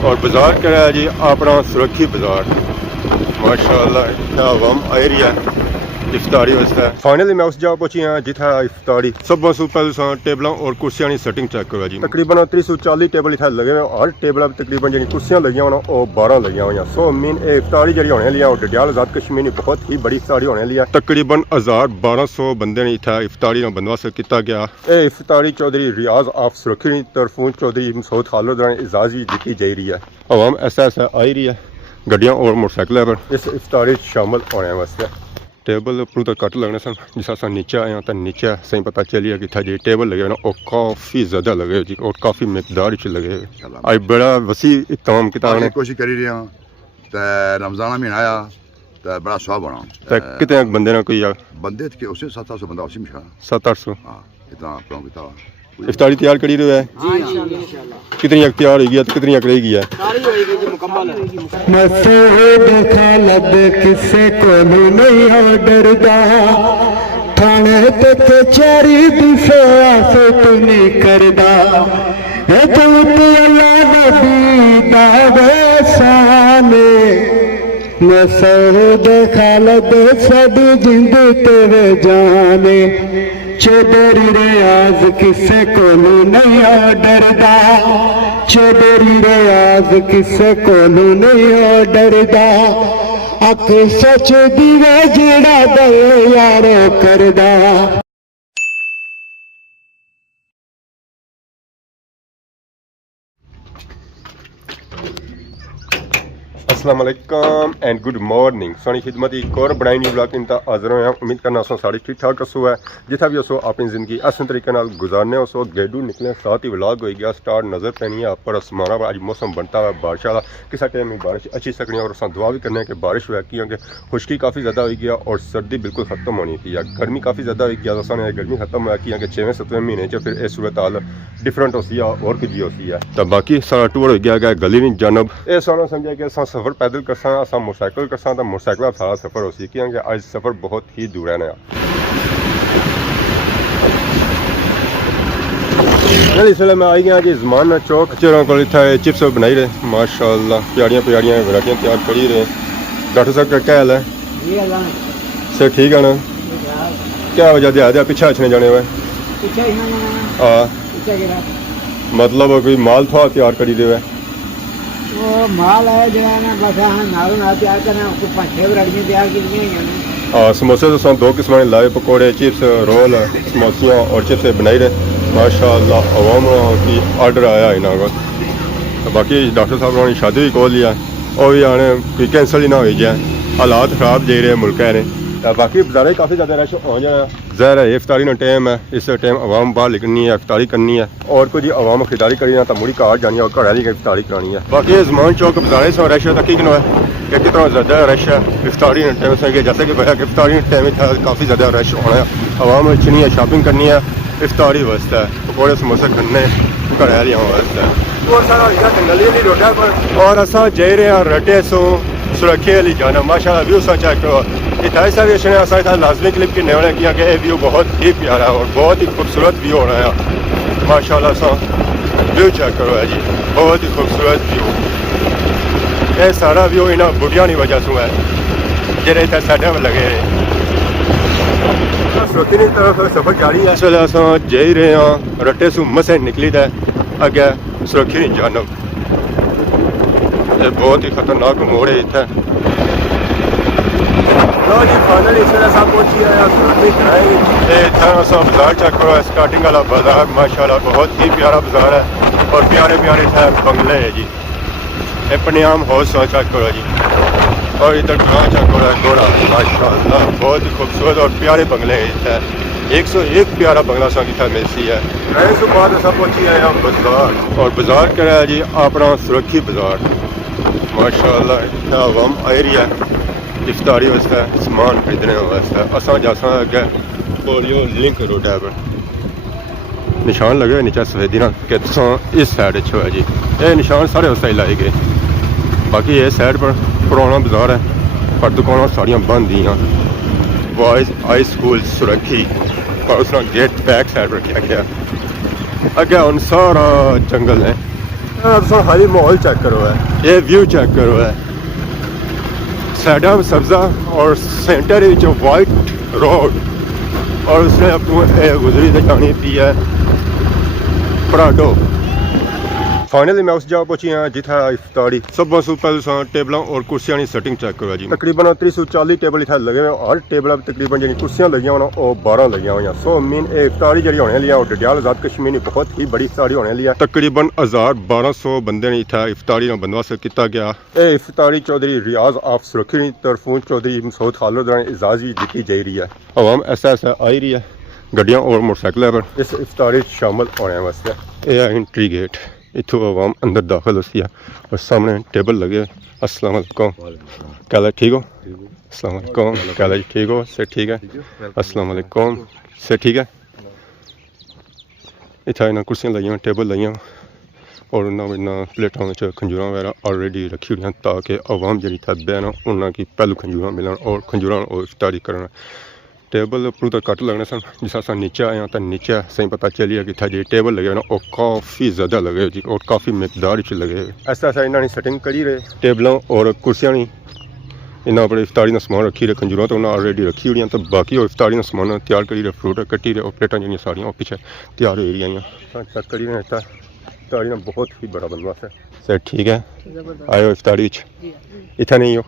और बाजार करा है जी अपना सुरखी बाजार माशाअल्लाह आवाम एरिया इफ्तारी वास्ते। फाइनली मैं उस जगह पहुंची हाँ जिथे इफ्तारी सब पहले टेबलों और कुर्सियों की सेटिंग चेक करो जी। तकरीबन 340 टेबल इतना लगे हुए, हर टेबल पर तकरीबन जी कुर्सियां लगी हुई वो 12 लगी हुई। सो मीन इफ्तारी जी होने लिया और डडियाल आजाद कश्मीर बहुत ही बड़ी इफ्तारी होने लिया। तकरीबन 1200 बंदे ने इतना इफ्तारी का बंदोबस्त किया गया। ये इफ्तारी चौधरी रियाज ऑफ सुरखी की तरफों चौधरी मसूद खालिद इजाजी दी जा रही है। आवाम ऐसा आई रही है गड्डियां और मोटरसाइकिल पर इस इफ्तारी शामिल होने वास्ते। टेबल उपरों तो कट लगने सन, जिस अस नीचे आए तो नीचे सही पता चलिए कि जी टेबल लगे ना वो काफ़ी ज़्यादा लगे जी और काफ़ी मकदार लगे। आज बड़ा वसी इकदाम किया कोशिश करी रहे हैं तो रमजान महीना आया तो बड़ा स्वाब बना तो कितने बंदे ने कोई बंदे थे उसे 700 बंदा उसी में 700-800 हाँ इतना प्रोग्राम किया। इफ्तारी तैयार करी रहे है कितनी तैयार होगी तो कितनी रहेगी है किसे को नहीं डरदा थाने ते कचहरी दिफे तू नहीं करदा अल्लाह नबी दावे साने मसूद खालिद सदी जिंद तेरे जाने चौधरी रियाज किसे को नहीं डरदा चौधरी रियाज किसे को नहीं डरदा अख सच दिवे जेड़ा दे यारो करदा। अस्सलाम वालेकुम एंड गुड मॉर्निंग। सोनी खिदमत एक और बनाई न्यू ब्लॉग इन हाजिर होया। उम्मीद करना सारी ठीक ठाक रसो है जिथा भी असो अपनी ज़िंदगी आसान तरीके नाल गुजारने उसो गेडू निकले साथ ही व्लॉग हो गया स्टार्ट नज़र पैनी है पर आसमाना अज मौसम बनता है बारिश वाला किसी टाइम बारिश अच्छी सकनी और अस दुआ भी करने कि बारिश हुआ क्योंकि खुश्की काफ़ी ज़्यादा हो गया और सर्दी बिल्कुल खत्म होनी थी है। गर्मी काफ़ी ज़्यादा हो गया असाने गर्मी खत्म हुआ क्योंकि 6वें-7वें महीने फिर इस सूरत हाल डिफरेंट होती है और कुछ होती है। तो बाकी सारा टूर हो गया गली नहीं जानब ये सोना समझा कि सफ़र पैदल कर असा मोटरसाइकिल कर तो मोटरसाइकिल सारा सफ़र हो सी क्योंकि अज सफ़र बहुत ही दूर है नया। इस वे मैं आई गया जी जमान चौक चेरों को इतना चिप्स बनाई रहे माशाअल्लाह प्यारियां प्यारियां वैरायटियां तैयार करी रहे। डॉक्टर साहब का क्या हाल है सर ठीक है ना क्या वजह दिया दिया पीछे अच्छे जाने हुए हाँ मतलब कोई माल थोड़ा तैयार करी दे वो माल है जो है ना बस नालों ना तैयार करना उसको 5-6 वैरायटियां तैयार की हैं। हाँ समोसे तो 2 किस्म के लाए पकौड़े चिप्स रोल समोसियाँ और चिप्स बनाई रहे माशाअल्लाह। अवाम की ऑर्डर आया इन्हों को। बाकी डॉक्टर साहब ने शादी भी खोल लिया और भी आने कोई कैंसल ही ना हो जाए हालात खराब जा रहे मुल्क ने। बाकी बाजार काफ़ी ज़्यादा रश हो जाए ज़ाहिर है इफ्तारी का टाइम है इस टाइम अवाम बाहर निकलनी है इफ्तारी करनी है और कुछ अवाम खरीदारी करनी है तो मुड़ी घर जानी है और घर वाली इफ्तारी करानी है। बाकी जमान चौक बाजार से रश तक कितना है कितना ज़्यादा रश है इफ्तारी टाइम से जैसे कि भाई इफ्तारी टाइम काफ़ी ज़्यादा रश होना है अवाम चनी है शॉपिंग करनी है इफ्तारी वास्ते पकौड़े समोसे खाने घर वाली वास्ते और असा जा रहे हैं रटे सो सुरखे वाली जाना माशाल्लाह व्यू सा चेक करो इतना सा भी अच्छा लाजमी क्लिप की होने किया कि व्यू बहुत ही प्यारा और बहुत ही खूबसूरत व्यू होना है माशाल्लाह सा व्यू चेक करो है जी बहुत ही खूबसूरत व्यू। ये सारा व्यू इन्होंने बुढ़िया की वजह से है जेरे इतने साइडा में लगे रहे। सुरखी की तरफ सफर जारी है इस वे अस जा रहे हैं रटे सू मसे निकली है अगे सुरखी नहीं जानब बहुत ही खतरनाक मोड़ है इतना बाजार चेक करो स्टार्टिंग वाला बाजार माशाल्लाह बहुत ही प्यारा बाजार है और प्यारे प्यारे बंगले है जी। ये पनियाम हाउस चेक करो जी और इधर गाँव चेक करो घोड़ा माशाल्लाह बहुत ही खूबसूरत और प्यारे बंगले है इतना 101 प्यारा बंगला संगीता मिलती है। इस बाद सब पहुंची है बाजार और बाजार करा है जी अपना सुरखी बाजार माशाल्लाह आवाम एरिया इफ्तारी वास्ते समान खरीदने वास्ते असा जैसा अगे पोलियो लिंक रोड है पर निशान लगे हुए नीचे सफेदी ना कि इस साइड है जी ये निशान सारे उस साइड लाए गए। बाकी ये साइड पर पुराना बाजार है पर दुकानें सारिया बंद ही बॉयज़ हाई स्कूल सुरखी और उसका गेट बैक साइड रखा गया अगे हम सारा जंगल है तुम खाली माहौल चेक करो है, ये व्यू चेक करो है, साइडा सब्जा और सेंटर वाइट रोड और उसने अपनी गुजरी से जानी पी है पराडो। फाइनली मैं उस जगह पहुंची हाँ जिथे इफ्तारी सब सू पहले टेबलों और कुर्सियों की सेटिंग चेक करो जी। तकरीबन 340 टेबल इतना लगे हुए, हर टेबल तकरीबन जी कुर्सियां लगी हुई वो 12 लगी हुई। सो मीन इफ्तारी जी होने लिया डडियाल आजाद कश्मीर बहुत ही बड़ी इफ्तारी होने लिया। तकरीबन 1200 बंदे ने इतना इफ्तारी का बंदोबस्त किया गया। ये इफ्तारी चौधरी रियाज आप सुरखी की तरफों चौधरी मसूद खालिद इजाजी दी जा रही है। आवाम ऐसा ऐसा आई रही है गड्डियां और मोटरसाइकिल पर इस इफ्तारी शामिल होने वास्ते। यह है एंट्री गेट, इतों आवाम अंदर दाखिल होती है और सामने टेबल लगे। अस्सलाम वालेकुम, क्या हाल ठीक हो? अस्सलाम वालेकुम, क्या हाल ठीक हो? से ठीक है? अस्सलाम वालेकुम, से ठीक है? इतना इन्हें कुर्सियां लगी टेबल लगी और उन्होंने प्लेटों में खंजूर वगैरह ऑलरेडी रखी हुई ताकि आवाम जी बहना उन्होंने पहलू खंजूर मिलन और खंजूर और इफ्तारी करना। टेबल उपर तो कट लगने सन, जिस अस नीचे आए तो नीचे सही पता चलिए कि जी टेबल लगे ना और काफ़ी ज़्यादा लगे जी और काफ़ी मकदार च लगे। ऐसा ऐसा इन्होंने सेटिंग करी रहे टेबलों और कुर्सियां नहीं इन्होंने अपने इफ्तारी का समान रखी रहे। खंजूर तो उन्हें ऑलरेडी रखी हुई तो बाकी और इफ्तारी का समान तैयार करी रहे, फ्रूट कट्टी रहे और प्लेटा जी सारियाँ पिछे तैयार हो रही हैं। चेक करी रहे इफ्तारी का बहुत ही बड़ा बंदोबस्त है। सर ठीक है, आयो इफ्तारी इतना नहीं हो?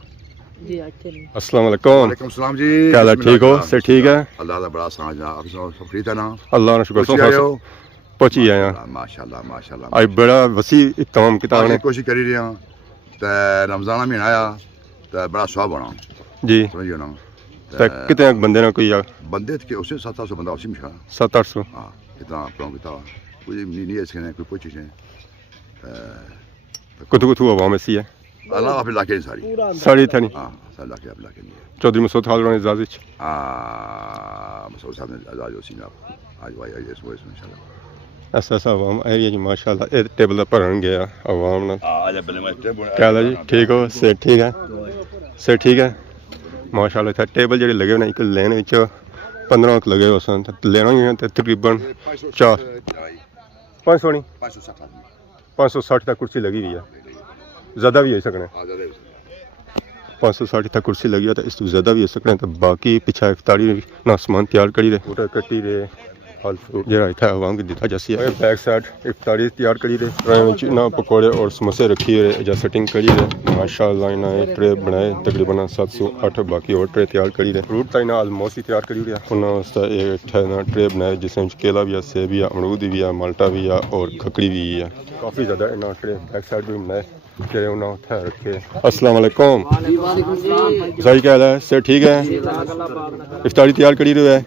अस्सलाम वालेकुम। वालेकुम सलाम जी, क्या हाल ठीक हो? से ठीक है? अल्लाह का बड़ा साज आप सब ठीक है ना? अल्लाह का शुक्र पहुंची आया माशाल्लाह माशाल्लाह। आज बड़ा वसी इत्तमाम किताब ने कोशिश करी रहे हैं तो रमजान महीना आया तो बड़ा स्वाब बना जी। समझियो ना कितने बंदे ना कोई बंदे थे उसे 700 बंदा उसी में 700-800 हाँ कितना प्रोग्राम किया कोई नहीं है इसके कोई चीज़ है कुछ आवाम ऐसी है अल्लाह आप इलाके सारी था नहीं। हाँ सारे इलाके आप इलाके नहीं चौधरी मसूद खालिद इजाज़त मसूद साहब ने आज़ाद होसी ना आज भाई आज इसको इंशाल्लाह ऐसा ऐसा आवाम एरिया जी माशाल्लाह। ये टेबल का भरन गया आवाम ना। क्या हाल जी ठीक हो? से ठीक है, से ठीक है माशाल्लाह। इतना टेबल जो लगे हुए एक लैन 15 लगे हुए सन लेना ही तकरीबन 500 नहीं 560 तक कुर्सी लगी हुई है, ज़्यादा भी हो सकने 560 तक कुर्सी लगी है तो इस ज़्यादा भी हो सकने। तो बाकी पिछा इफ्तारी ना समान तैयार करी रहे, फूटा कट्टी रहे, फल फ्रूट जरा इतना आवाम की दिखा जैसी है। बैक साइड इफ्तारी तैयार करी रहे ना पकौड़े और समोसे रखी रहे या सेटिंग करी रहे माशाल्लाह। इन्हें ट्रे बनाए तकरीबन 708 बाकी और ट्रे तैयार करी रहे। फ्रूट तो इन्हें आलमोस्ट ही तैयार करी रहा। उन्होंने एक ट्रे बनाए जिसमें केला भी है, सेब भी है, अमरूद भी है, माल्टा भी है और खकड़ी भी है। काफ़ी ज़्यादा इन्हें ट्रे बैक साइड भी बनाए जेड़े उन्हें उठा रखे। अस्सलाम वालेकुम, सही क्या है? से ठीक है? इफ्तारी तैयार करी रहे है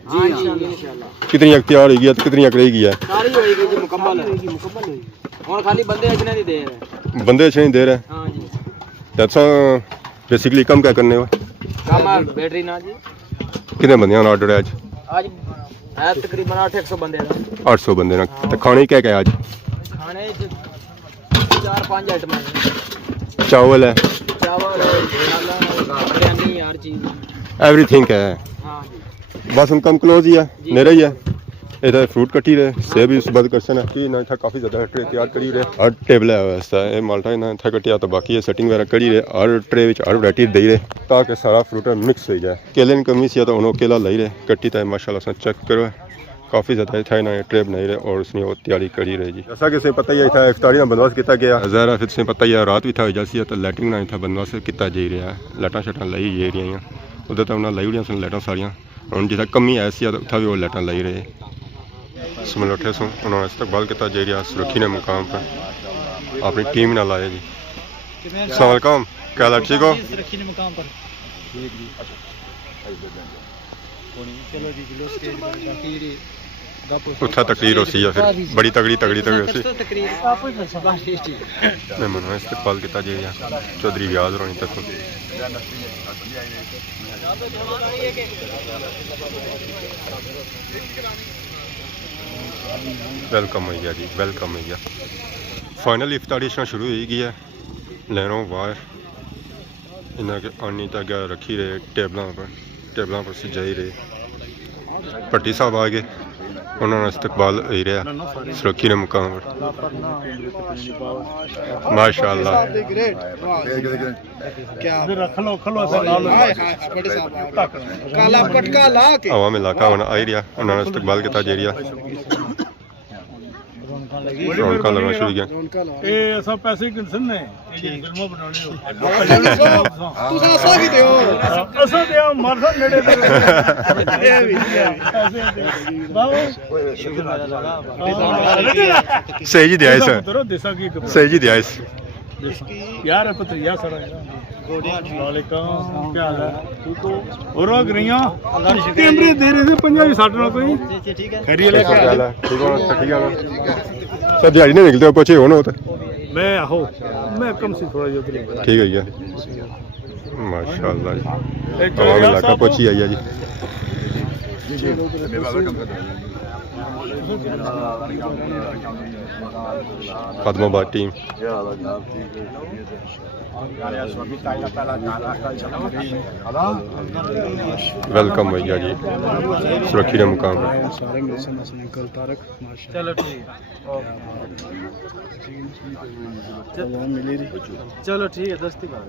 कितनी तैयार होगी कितनी रहेगी है? बंदे अच्छे नहीं दे रहे। दैट्स बेसिकली कम क्या करने हो? बैटरी ना जी कितने बंदे ऑर्डर है आज है तकरीबन 800 बंदे 800 बंदे ना। तो खाने क्या क्या आज? खाने 4-5 आइटम है। चावल है, चावल बिरयानी हर चीज एवरीथिंग है। हाँ जी बस हम कम क्लोज ही है मेरा ही है। इधर फ्रूट कटी रहे, सेब भी उस बाद कर सकना कि ना था काफ़ी ज़्यादा ट्रे तैयार करी रहे। हर टेबल है वैसा है माल्टा ना था कटिया तो बाकी सेटिंग वगैरह करी रहे। हर ट्रे में हर वैरायटी दे रहे ताकि सारा फ्रूट मिक्स हो जाए। केले की कमी सी तो उन्होंने केला लाई रहे कट्टी तो माशाल्लाह चेक करो काफ़ी ज़्यादा था ना ट्रे बनाई रहे और उसने वो तैयारी करी रही जी। जैसा कि पता ही था इफ्तारी का बंदोबस्त किया गया। ज़रा फिर से पता ही है रात भी था जैसी तो लाइटिंग ना था बंदोबस्त किया जा रहा है। लाइटा शाइटा लाई जा रही उधर तो उन्हें लाई हुई सन लाइटा सारिया हम जितना कमी ऐसी तो उत्था भी वो लाइटा लाई रहे। समझ उठे सो उन्होंने इस्तकबाल किया जा रहा सुरखी ने मुकाम पर अपनी टीम ना लाए जी। अस्सलाम वालेकुम, क्या हाल ठीक हो? उत्था तकरीर होती है फिर बड़ी तगड़ी मेहमान इस्तकबाल किया जा रहा चौधरी रियाज होनी तक। वेलकम हो गया जी, वेलकम हो गया। फाइनल इफ्तारी शुरू हो गई है लैनों बाहर इन्हें के आनी तक रखी रहे टेबलों पर सजाई रहे। भट्टी साहब आ गए उन्होंने इस्तकबाल हो रहा सुरखी ने मुकाम पर माशाअल्लाह काला पटका ला के आवाम इलाका होना आई रहा उन्होंने इस्तकबाल किया जेरिया रौनक लगना शुरू किया ਇਹ ਸਭ ਪੈਸੇ ਕਿੰਸਨ ਨੇ ਫਿਲਮਾਂ ਬਣਾਉਣੇ ਤੁਸੀਂ ਅਸਾਂ ਵੀ ਦਿਓ ਅਸਾਂ ਦੇ ਮਰਦਾ ਨੇੜੇ ਦੇ ਇਹ ਵੀ ਬਾਬੂ सही जी दिया सर ਤਰੋ ਦੇਸਾ ਕੀ सही जी दिया ਯਾਰ ਪਤਰੀਆ ਸਰਾ ਵਾਲੇਕਮ ਕੀ ਹਾਲ ਹੈ ਠੀਕ ਹੋ ਹੋਰ ਆ ਗਰੀਆਂ ਕੈਮਰੇ ਦੇ ਰਹੇ ਸੀ ਪੰਜਾਬੀ ਸਾਡੇ ਨਾਲ ਕੋਈ ਖੈਰੀ ਲੈ ਕੇ ਆ ठीक हो ठीक है सर दिहाड़ी नहीं निकलते पहुंचे हो ना तो मैं आहो मैं कम से थोड़ा जो ठीक है जी माशाअल्लाह जी आवाम इलाका पहुंची आई है जी खदमाबाद टीम वेलकम भैया जी सुरक्षी का मुकाम सारे मेरे से मसले अंकल तारक माशाल्लाह चलो ठीक मिली रही चलो ठीक है दस्ती बार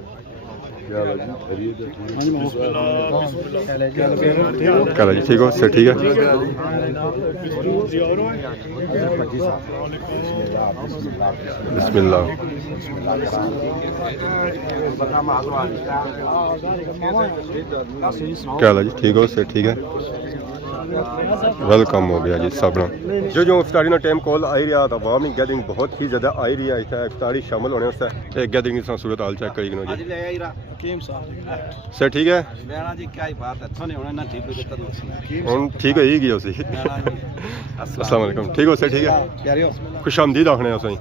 कल जी ठीक हो सर ठीक है बिस्मिल्लाह क्या हाल है जी ठीक हो सर ठीक है वेलकम हो गया जी सब जो जो इफ्तारी ना टाइम कॉल आई रहा था अवामी गैदरिंग बहुत ही ज़्यादा आई रही है इतना इफ्तारी शामिल होने वास्ते एक गैदरिंग की सूरत हाल चेक करी जी सर ठीक है हम ठीक है ही गया उसी अस्सलाम वालेकुम ठीक हो सर ठीक है खुश आमदीद आखने उसी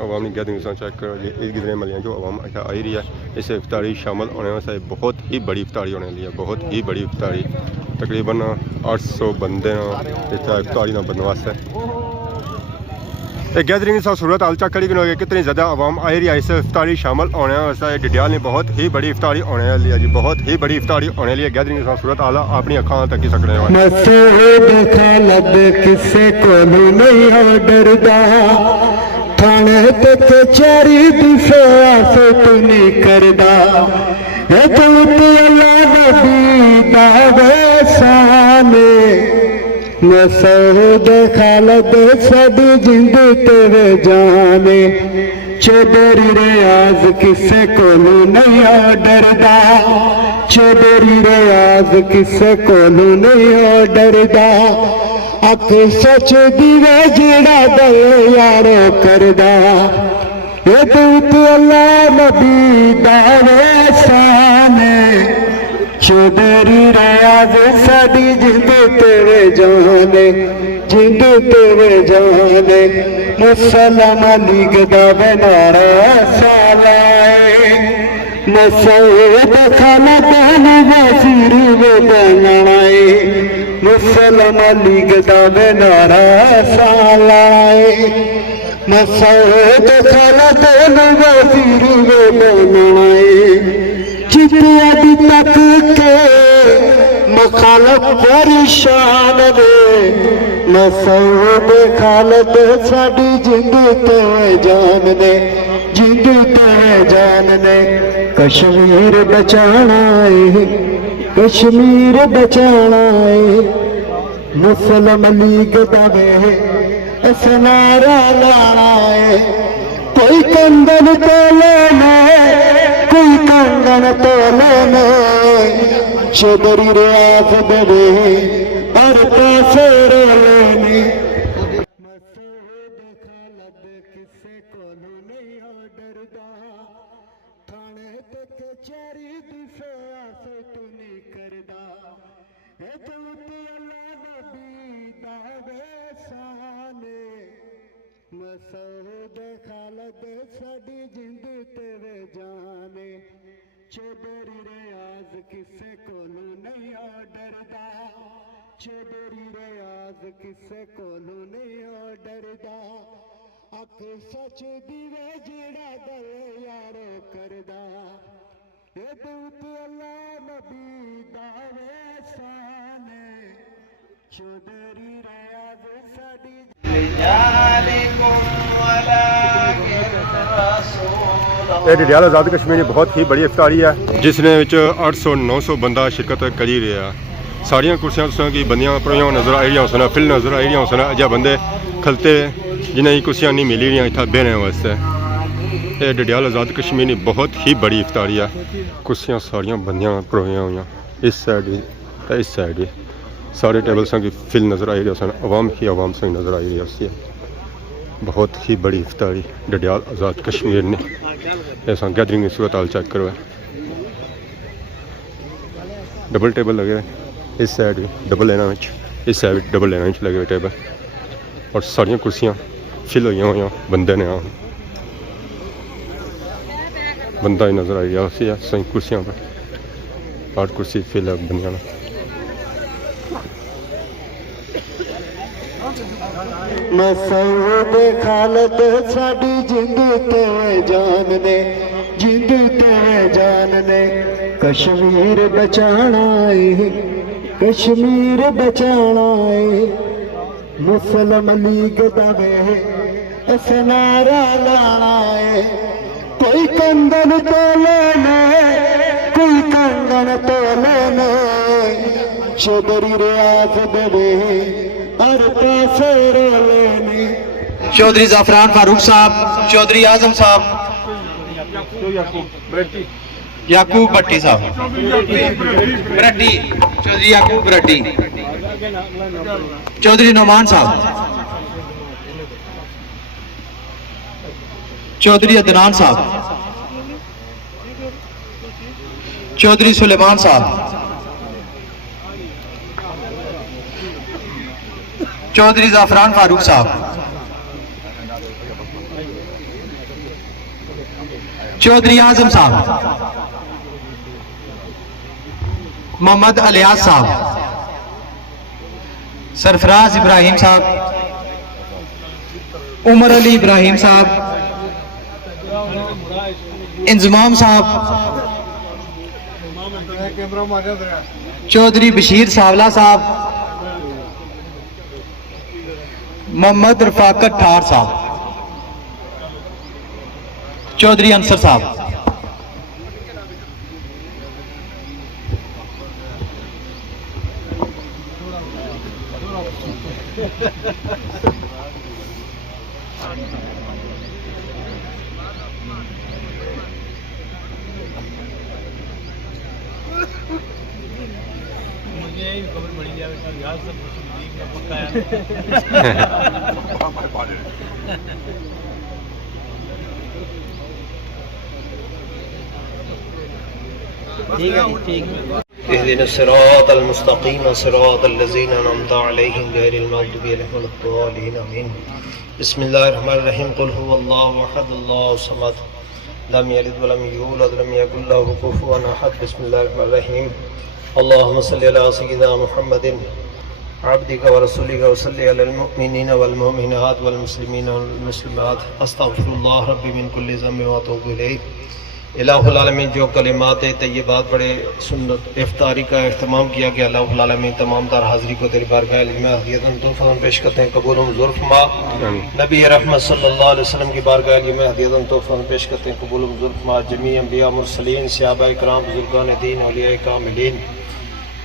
अवामी गैदरिंग चेक करो जी इस गिदरे मलियाँ जो अवाम आई रही है इस इफ्तारी शामिल होने वास्ते बहुत ही बड़ी इफ्तारी होने वाली है बहुत ही बड़ी इफ्तारी तकरीबन 800 बंदे इतना इफ्तारी ना बनने वास्ते गैदरिंग सा सूरत हाल चेक करी कितनी ज़्यादा आवाम आई रही है इस इफ्तारी शामिल होने वास्ते डिडियाल ने बहुत ही बड़ी इफ्तारी होने वाली है जी बहुत ही बड़ी इफ्तारी होने वाली है गैदरिंग सा सूरत हाल अपनी अखां तक ही सकने थाने ते कचहरी दी सियासत नहीं करदा ए तू ते अल्लाह नबी दा वसाने मसूद खालद साडी जिंद तेरे जाने चौधरी रियाज किसे कोलू नहीं डरदा चौधरी रियाज किसे कोलू नहीं डरदा अख सच दिवे जेड़ा दल यारो करदा ए दूत अल्लाह नबी दा वसाने चौधरी रियाज साडी जिंद तेरे जाने जिंद तेरे जाने मुसलम लीग दा बनारा सालाए मसूद खालदान वजीर वे बनाए मुसलम लीग दा बनारा सालाए मसूद खालदान वजीर वे बनाए चितिया दी तक के मुखालफ परेशान ने मसूद खालद साडी जिंद ते जान ने जिंद ते जान ने कश्मीर बचाना है कश्मीर बचाना है मुसलम लीग दबे इस नारा लाना है कोई कंगन तो लेना कोई कंगन तो लेना चौधरी रियाज दबे और पैसे लेने किसे कोलू नहीं डरदा थाने ते कचहरी दी सियासत नहीं करदा ए तू ते अल्लाह नबी दा वसाने मसूद खालद साडी जिंद तेरे जाने चौधरी रियाज किसे कोलू नहीं डरदा चौधरी रियाज किसे कोलू नहीं डरदा अख सच दिवे जेड़ा दल यारो करदा ए दूत अल्लाह नबी दा वसाने ਇਹ ਡਡਿਆਲ ਆਜ਼ਾਦ ਕਸ਼ਮੀਰ ਦੀ ਬਹੁਤ ਹੀ ਬੜੀ ਇਫਤਾਰੀ ਹੈ ਜਿਸ ਨੇ ਵਿੱਚ 800-900 ਬੰਦਾ ਸ਼ਿਰਕਤ ਕਰੀ ਰਿਹਾ। ਸਾਰੀਆਂ ਕੁਰਸੀਆਂ ਤੁਸੀਂ ਕੀ ਬੰਦੀਆਂ ਪਈਆਂ ਨਜ਼ਰ ਆ ਰਹੀਆਂ ਸਨ, ਫਿਲ ਨਜ਼ਰ ਆ ਰਹੀਆਂ ਸਨ, ਅਜਾ ਬੰਦੇ ਖਲਤੇ ਜਿਨ੍ਹਾਂ ਦੀ ਕੁਰਸੀਆਂ ਨਹੀਂ ਮਿਲ ਰਹੀਆਂ ਇੱਥੇ ਬਹਿਣੇ ਵਾਸਤੇ। ਇਹ ਡਡਿਆਲ ਆਜ਼ਾਦ ਕਸ਼ਮੀਰ ਦੀ ਬਹੁਤ ਹੀ ਬੜੀ ਇਫਤਾਰੀ ਹੈ। ਕੁਰਸੀਆਂ ਸਾਰੀਆਂ ਬੰਦੀਆਂ ਪਈਆਂ ਹੋਈਆਂ ਇਸ ਸਾਈਡ ਤੇ ਇਸ ਸਾਈਡ सारे टेबल की फिल नज़र आई रही सन, आवाम ही आवाम से नज़र आई रही है। बहुत ही बड़ी इफ्तारी डडियाल आज़ाद कश्मीर ने ऐसा गैदरिंग की सूरत हाल चेक करो। डबल टेबल लगे हुए इस साइड डबल लेना इस साइड डबल लेना लगे हुए टेबल और सारिया कुर्सियाँ फिल हुई बंदे ने बंदा ही नज़र आई रहा है सही कुर्सियाँ पर 8 कुर्सी फिल है बंदियां। मसूद खालद साडी जिंद ते जान ने जिंद ते जान ने कश्मीर बचाना है कश्मीर बचाना है। मुस्लिम लीग दवे अस नारा लाना है। कोई कंगन तो लेने कोई कंगन तो लेने चौधरी रियाज दवे चौधरी ज़फ़रान फारूक साहब, चौधरी आजम साहब, याकूब भट्टी साहब, भट्टी, चौधरी याकूब भट्टी, चौधरी नौमान साहब, चौधरी अदनान साहब, चौधरी सुलेमान साहब, चौधरी ज़फ़रान फारूक साहब, चौधरी आजम साहब, मोहम्मद अलियास साहब, सरफराज इब्राहिम साहब, उमर अली इब्राहिम साहब, इंजमाम साहब, चौधरी बशीर सावला साहब, मोहम्मद रफाकत ठार साहब, चौधरी अंसर साहब, इहदिना सिरातल मुस्तकीम सिरातल लज़ीना अनअमता अलैहिम गैरिल मग़्दूबि अलैहिम वलद्दालीन आमीन। बिस्मिल्लाहिर रहमानिर रहीम कुल हुवल्लाहु अहद अल्लाहु समद लम यलिद वलम यूलद वलम यकुल लहु कुफुवन अहद। बिस्मिल्लाहिर रहमानिर रहीम अल्लाहुम्मा सल्लि अला सय्यिदिना मुहम्मदिन अब्दिका व रसूलिका व सल्लि अलल मुमिनीना वल मुमिनात वल मुस्लिमीना वल मुस्लिमात अस्तगफिरुल्लाह रब्बी मिन कुल्लि ज़ंबि व अतूबु इलैह। इलाहुल आलमीन जो कलिमात तय्यबात बड़े सुन्नत इफ्तारी का अहतमाम किया गया, अल्लाहुल आलमीन तमाम तार हाज़री को तेरी बारगाह में हदियतन तोहफ़ा पेश करते हैं, कबूल मंजूर फरमा। नबी रहमत सल्लल्लाहु अलैहि वसल्लम की बारगाह में हदियतन तोहफ़ा पेश करते हैं, कबूल मंजूर फरमा। जमी अंबिया मुरसलीन सहाबा इकराम बुजुर्गान दीन औलिया कामिलीन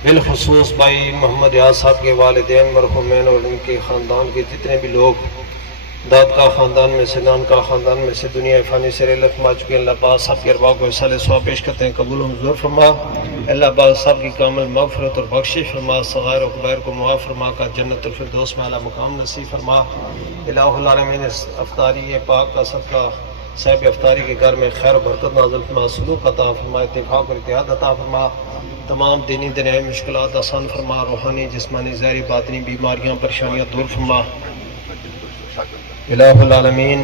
बिलखुसूस भाई मोहम्मद याद साहब के वालिदैन मरहूमैन और उनके ख़ानदान के जितने भी लोग दाद का ख़ानदान में से नान का ख़ानदान में से दुनिया फ़ानी से रेलत मा चुके अल्लाह पाक सब के अरबा को साले सवाब पेश करते हैं, कबूल मंजूर फरमा। अल्लाह पाक सब की कामिल मग़फ़िरत और बख्शिश फरमा, सग़ाइर और कबाइर को मुआफ़ फरमा कर जन्नतुल फ़िरदौस में आला मुकाम नसीब फरमा। इलाहुल आलमीन इस अफ़तारी पाक का सबका साहिब अफ़तारी के घर में खैर बरकत नाज़िल फरमा, सलूक अता फरमा, इत्तिफ़ाक़ और इत्तिहाद अता फरमा, तमाम दीनी दुनियावी मुश्किलात आसान फरमा, रूहानी जिस्मानी ज़ाहिरी बातिनी बीमारियाँ परेशानियाँ दूर फरमा। इलाहुल आलमीन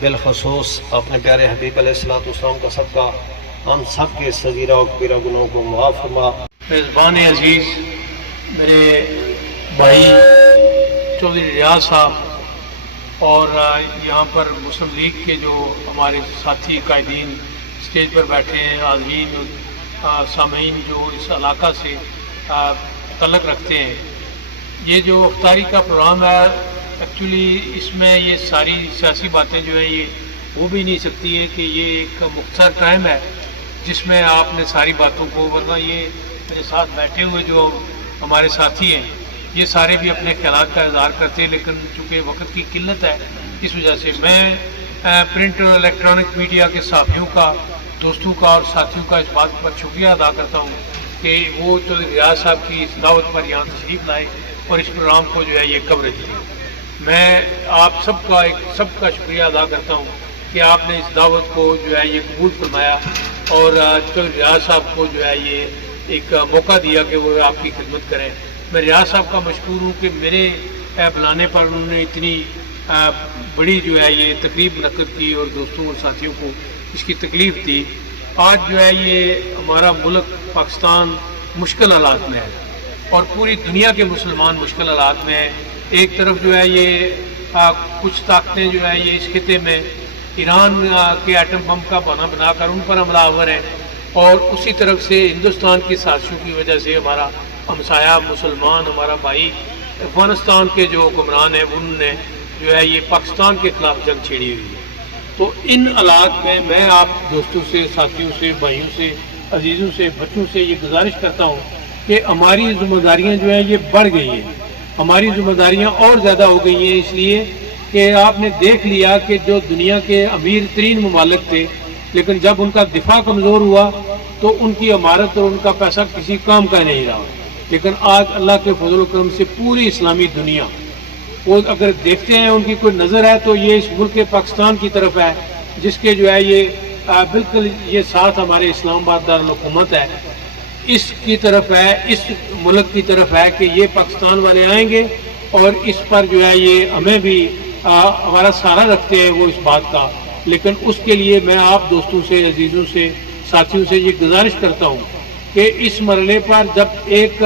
बिलखुसूस अपने प्यारे हबीब अलैहिस्सलाम का सदका हम सब के सगीरा और कबीरा गुनाहों को मुआफ़ फरमा। मेज़बान अजीज़ मेरे भाई चौधरी रियाज साहब और यहाँ पर मुस्लिम लीग के जो हमारे साथी कायदीन स्टेज पर बैठे हैं, हाज़रीन सामीन जो इस इलाका से तल्लुक़ रखते हैं, ये जो इफ्तारी का प्रोग्राम है, एक्चुअली इसमें ये सारी सियासी बातें जो है ये हो भी नहीं सकती है कि ये एक मुख्तसर टाइम है जिसमें आपने सारी बातों को, वरना ये मेरे साथ बैठे हुए जो हमारे साथी हैं ये सारे भी अपने ख्यालात का इज़हार करते हैं, लेकिन चूँकि वक्त की किल्लत है इस वजह से मैं प्रिंट और इलेक्ट्रॉनिक मीडिया के साथियों का, दोस्तों का और साथियों का इस बात पर शुक्रिया अदा करता हूँ कि वो चौधरी रियाज साहब की इस दावत पर यहाँ तशरीफ़ लाए और इस प्रोग्राम को जो है ये कवरेज दी। मैं आप सबका शुक्रिया अदा करता हूँ कि आपने इस दावत को जो है ये कबूल फरमाया और चौधरी रियाज साहब को जो है ये एक मौका दिया कि वो आपकी खिदमत करें। मैं रियाज साहब का मशकूर हूँ कि मेरे बुलाने पर उन्होंने इतनी बड़ी जो है ये तकरीब मुनक्कद की और दोस्तों और साथियों को इसकी तकलीफ़ दी। आज जो है ये हमारा मुल्क पाकिस्तान मुश्किल हालात में है और पूरी दुनिया के मुसलमान मुश्किल हालात में है। एक तरफ जो है ये कुछ ताकतें जो है ये इस खिते में ईरान के एटम बम का बहाना बनाकर उन पर हमलावर हैं और उसी तरफ से हिंदुस्तान की साजिशों की वजह से हमारा हमसाया मुसलमान, हमारा भाई अफगानिस्तान के जो हुक्मरान हैं उन्होंने जो है ये पाकिस्तान के खिलाफ जंग छेड़ी हुई है। तो इन हालात में मैं आप दोस्तों से, साथियों से, भाइयों से, अजीज़ों से, बच्चों से ये गुजारिश करता हूँ कि हमारी जिम्मेदारियाँ जो हैं ये बढ़ गई हैं, हमारी जिम्मेदारियाँ और ज़्यादा हो गई हैं, इसलिए कि आपने देख लिया कि जो दुनिया के अमीर तरीन ममालिक थे, लेकिन जब उनका दिफा कमज़ोर हुआ तो उनकी इमारत और उनका पैसा किसी काम का नहीं रहा। लेकिन आज अल्लाह के फजल करम से पूरी इस्लामी दुनिया वो अगर देखते हैं, उनकी कोई नज़र है तो ये इस मुल्क पाकिस्तान की तरफ है, जिसके जो है ये बिल्कुल ये साथ हमारे इस्लामाबाद दारुल हुकूमत है, इसकी तरफ है, इस मुल्क की तरफ है कि ये पाकिस्तान वाले आएंगे और इस पर जो है ये हमें भी हमारा सहारा रखते हैं वो इस बात का। लेकिन उसके लिए मैं आप दोस्तों से, अजीज़ों से, साथियों से ये गुजारिश करता हूँ कि इस मरले पर जब एक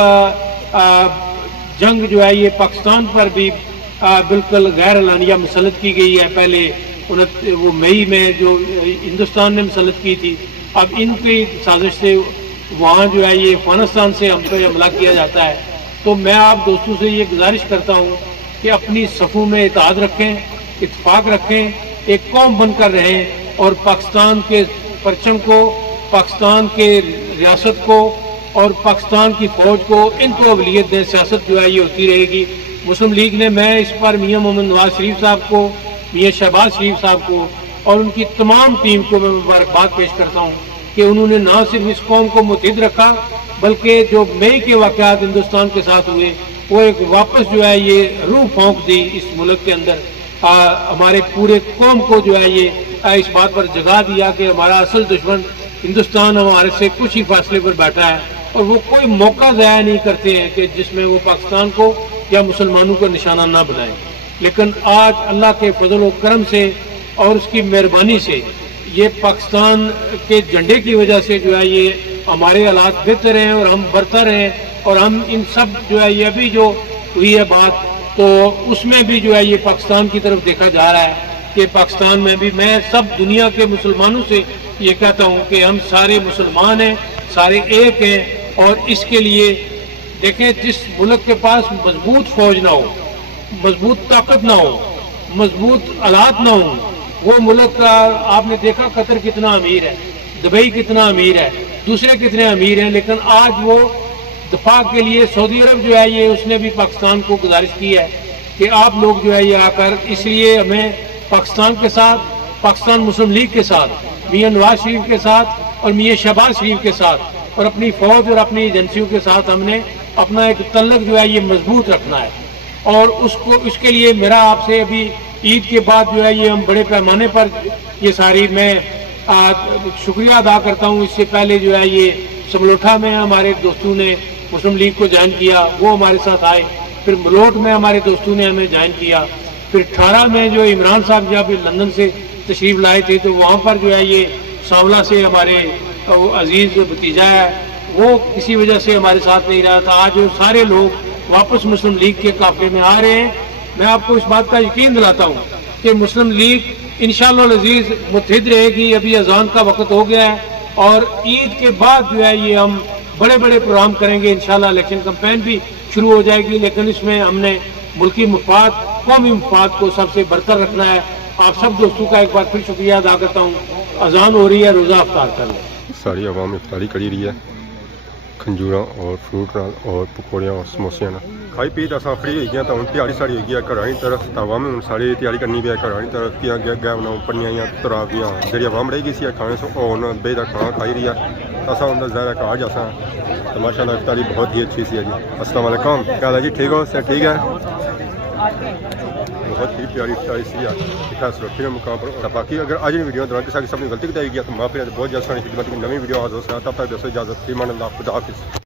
जंग जो है ये पाकिस्तान पर भी बिल्कुल गैर एलानिया मुसल्लत की गई है, पहले वो मई में जो हिंदुस्तान ने मुसल्लत की थी, अब इनकी साजिश से वहाँ जो है ये अफगानिस्तान से हम पर हमला किया जाता है। तो मैं आप दोस्तों से ये गुजारिश करता हूँ कि अपनी सफ़ों में इत्तेहाद रखें, इत्तेफाक रखें, एक कौम बनकर रहें और पाकिस्तान के परचम को, पाकिस्तान के रियासत को और पाकिस्तान की फ़ौज को इनको अवलियत दें। सियासत जो है ये होती रहेगी। मुस्लिम लीग ने, मैं इस पर मियाँ मोहम्मद नवाज शरीफ साहब को, मियाँ शहबाज शरीफ साहब को और उनकी तमाम टीम को मैं मुबारकबाद पेश करता हूँ कि उन्होंने ना सिर्फ इस कौम को मुत्तहिद रखा, बल्कि जो मई के वाक़यात हिंदुस्तान के साथ हुए वो एक वापस जो है ये रूह फौंक दी इस मुल्क के अंदर, हमारे पूरे कौम को जो है ये इस बात पर जगा दिया कि हमारा असल दुश्मन हिंदुस्तान हमारे से कुछ ही फासले पर बैठा है और वो कोई मौका ज़ाया नहीं करते हैं कि जिसमें वो पाकिस्तान को या मुसलमानों को निशाना ना बनाए। लेकिन आज अल्लाह के फजल व करम से और उसकी मेहरबानी से ये पाकिस्तान के झंडे की वजह से जो है ये हमारे हालात बेहतर हैं और हम बरतर हैं और हम इन सब जो है ये अभी जो हुई है बात, तो उसमें भी जो है ये पाकिस्तान की तरफ देखा जा रहा है कि पाकिस्तान में भी, मैं सब दुनिया के मुसलमानों से ये कहता हूँ कि हम सारे मुसलमान हैं, सारे एक हैं और इसके लिए देखें, जिस मुल्क के पास मजबूत फौज ना हो, मजबूत ताकत ना हो, मजबूत हालात ना हो, वो मुल्क आपने देखा कतर कितना अमीर है, दुबई कितना अमीर है, दूसरे कितने अमीर हैं, लेकिन आज वो दफा के लिए सऊदी अरब जो है ये उसने भी पाकिस्तान को गुजारिश की है कि आप लोग जो है ये आकर, इसलिए हमें पाकिस्तान के साथ, पाकिस्तान मुस्लिम लीग के साथ, मियाँ नवाज शरीफ के साथ और मियाँ शहबाज शरीफ के साथ और अपनी फ़ौज और अपनी एजेंसियों के साथ हमने अपना एक तल्लक जो है ये मजबूत रखना है। और उसके लिए मेरा आपसे अभी ईद के बाद जो है ये हम बड़े पैमाने पर ये सारी मैं शुक्रिया अदा करता हूँ। इससे पहले जो है ये समलोठा में हमारे दोस्तों ने मुस्लिम लीग को ज्वाइन किया, वो हमारे साथ आए, फिर मलोट में हमारे दोस्तों ने हमें ज्वाइन किया, फिर 18 में जो इमरान साहब जब लंदन से तशरीफ़ लाए थे तो वहाँ पर जो है ये सांवला से हमारे अजीज़ भतीजा है वो किसी वजह से हमारे साथ नहीं रहा था। आज वो सारे लोग वापस मुस्लिम लीग के काफ़िले में आ रहे हैं। मैं आपको इस बात का यकीन दिलाता हूँ कि मुस्लिम लीग इंशाअल्लाह अज़ीज़ मुत्तहिद रहेगी। अभी अज़ान का वक्त हो गया है और ईद के बाद जो है ये हम बड़े बड़े प्रोग्राम करेंगे इंशाल्लाह। इलेक्शन कैंपेन भी शुरू हो जाएगी, लेकिन इसमें हमने मुल्की मुफाद, कौमी मुफाद को सबसे बरतर रखना है। आप सब दोस्तों का एक बार फिर शुक्रिया अदा करता हूँ। अजान हो रही है, रोज़ा अफ्तार कर लें। सारी आवाम इफ्तारी करी रही है खंजूरा और फ्रूट नाल और पकौड़ियाँ और समोसियां नाल। खाई पी अस फ्री हो गया तो हम तैयारी सारी हो गई घर की तरफ। तो आवाम हूँ सारी तैयारी करनी पी घर की तरफ कि अगे अगे बनाओ पनिया तरावियाँ जी आवाम रह गई सी खाने से ओन बेदा खाना खाई रही है। असा उनका ज़ाहिर घर जैसा तो माशाल्लाह इफ्तारी बहुत ही अच्छी सी है जी। अस्सलाम वालेकुम, क्या हाल है जी? ठीक हो? सब ठीक है? बहुत ही प्यारी इफ्तारी सी है इतना सुरक्षित मुकाम पर। बाकी अगर आज की वीडियो दौरान किसी की सबने गलती बताई गया तो माफ़ी, बहुत जल्द सारी खिदमत की नवी वीडियो हाजिर हो। तब तक दोस्तों इजाज़त, ईमान अल्लाह, खुदा हाफिज़।